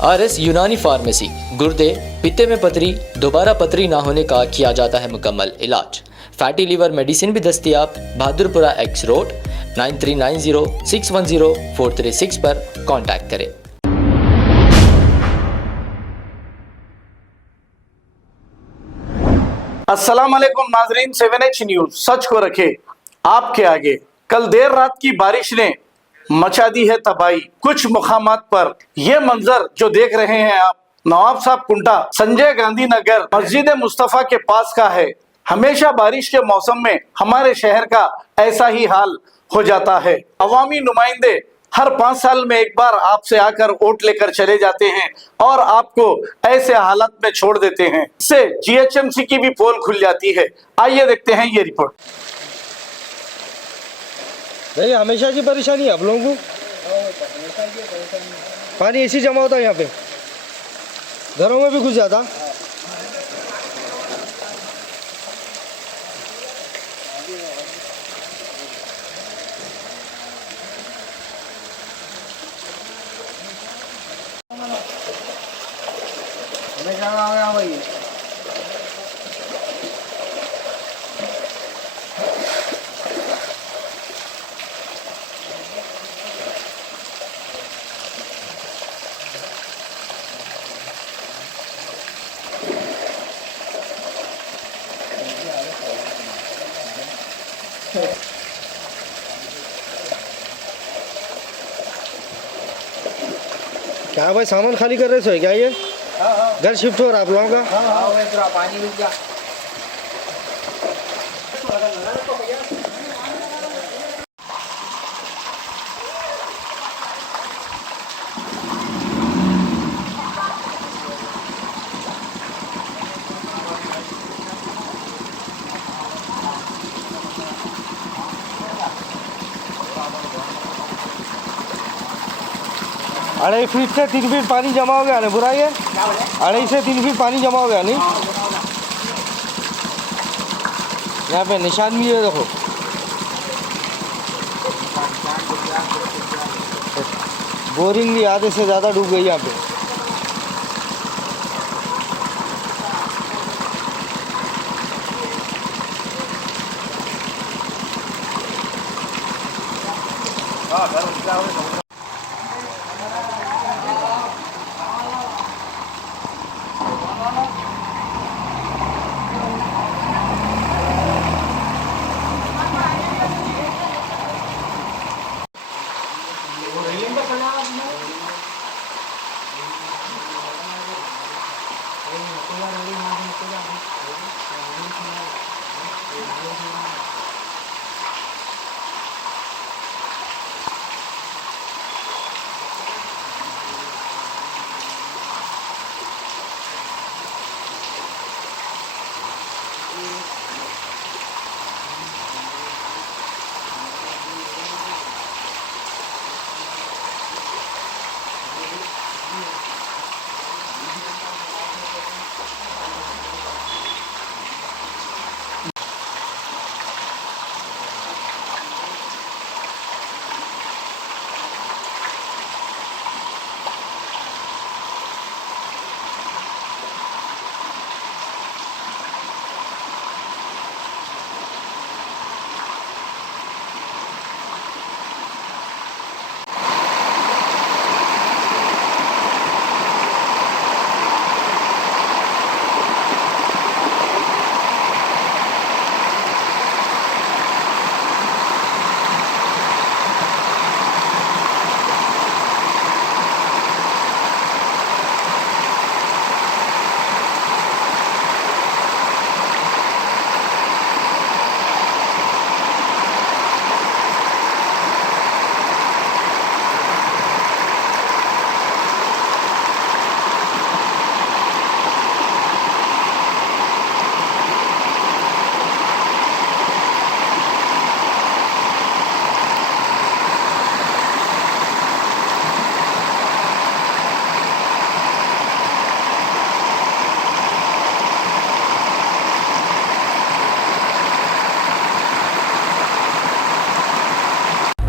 RS यूनानी pharmacy, गुर्दे, पित्ते में पथरी, दोबारा पथरी ना होने का किया जाता है मुकम्मल इलाज। फैटी लीवर मेडिसिन भी दस्तियाब। बहादुरपुरा एक्स रोड 9390610436 पर कांटेक्ट करें। अस्सलाम वालेकुम नाजरीन, 7H न्यूज सच को रखे आपके आगे। कल देर रात की बारिश ने मचा दी है तबाही। कुछ मुकामात पर यह मंजर जो देख रहे हैं आप, नवाब साहब कुंटा, संजय गांधी नगर, मस्जिद मुस्तफा के पास का है। हमेशा बारिश के मौसम में हमारे शहर का ऐसा ही हाल हो जाता है। अवामी नुमाइंदे हर 5 साल में एक बार आपसे आकर वोट लेकर चले जाते हैं और आपको ऐसे हालत में छोड़ देते हैं। इससे GHMC की भी पोल खुल जाती है। आइए देखते हैं ये रिपोर्ट। नहीं, हमेशा की परेशानी है आप लोगों को। पानी ऐसी जमा होता है यहाँ पे, घरों में भी घुस जाता। भाई क्या भाई, सामान खाली कर रहे हो क्या? ये घर शिफ्ट हो रहा आप लोगों का? पानी रुक गया। अढ़ाई फीट से 3 फीट पानी जमा हो गया नहीं? बुरा ये 2.5 से 3 फीट पानी जमा हो गया नहीं? यहाँ पे निशान भी है, देखो। बोरिंग भी आधे से ज़्यादा डूब गई यहाँ पे।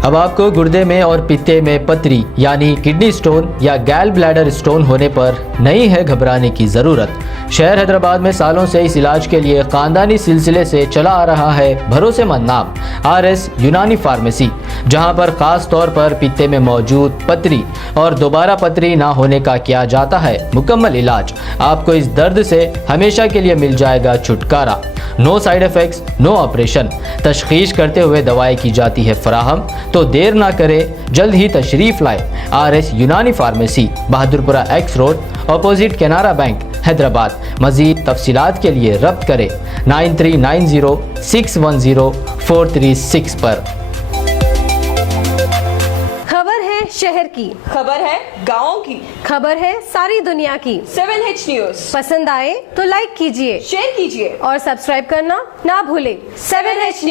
अब आपको गुर्दे में और पित्ते में पथरी यानी किडनी स्टोन या गैल ब्लैडर स्टोन होने पर नहीं है घबराने की ज़रूरत। शहर हैदराबाद में सालों से इस इलाज के लिए खानदानी सिलसिले से चला आ रहा है भरोसेमंद नाम RS यूनानी फार्मेसी, जहां पर खास तौर पर पित्ते में मौजूद पथरी और दोबारा पथरी ना होने का किया जाता है मुकम्मल इलाज। आपको इस दर्द से हमेशा के लिए मिल जाएगा छुटकारा। No side effects, no operation. तशखीस करते हुए दवाएं की जाती है फराहम। तो देर ना करें, जल्द ही तशरीफ लाए RS यूनानी pharmacy, Bahadurpura X road, opposite Canara bank, Hyderabad. मज़ीद तफसीलात के लिए रब्त करें 9390610436 पर। खबर है शहर की, खबर है गाँव की, खबर है सारी दुनिया की। 7H न्यूज पसंद आए तो लाइक कीजिए, शेयर कीजिए और सब्सक्राइब करना ना भूलें। 7H news.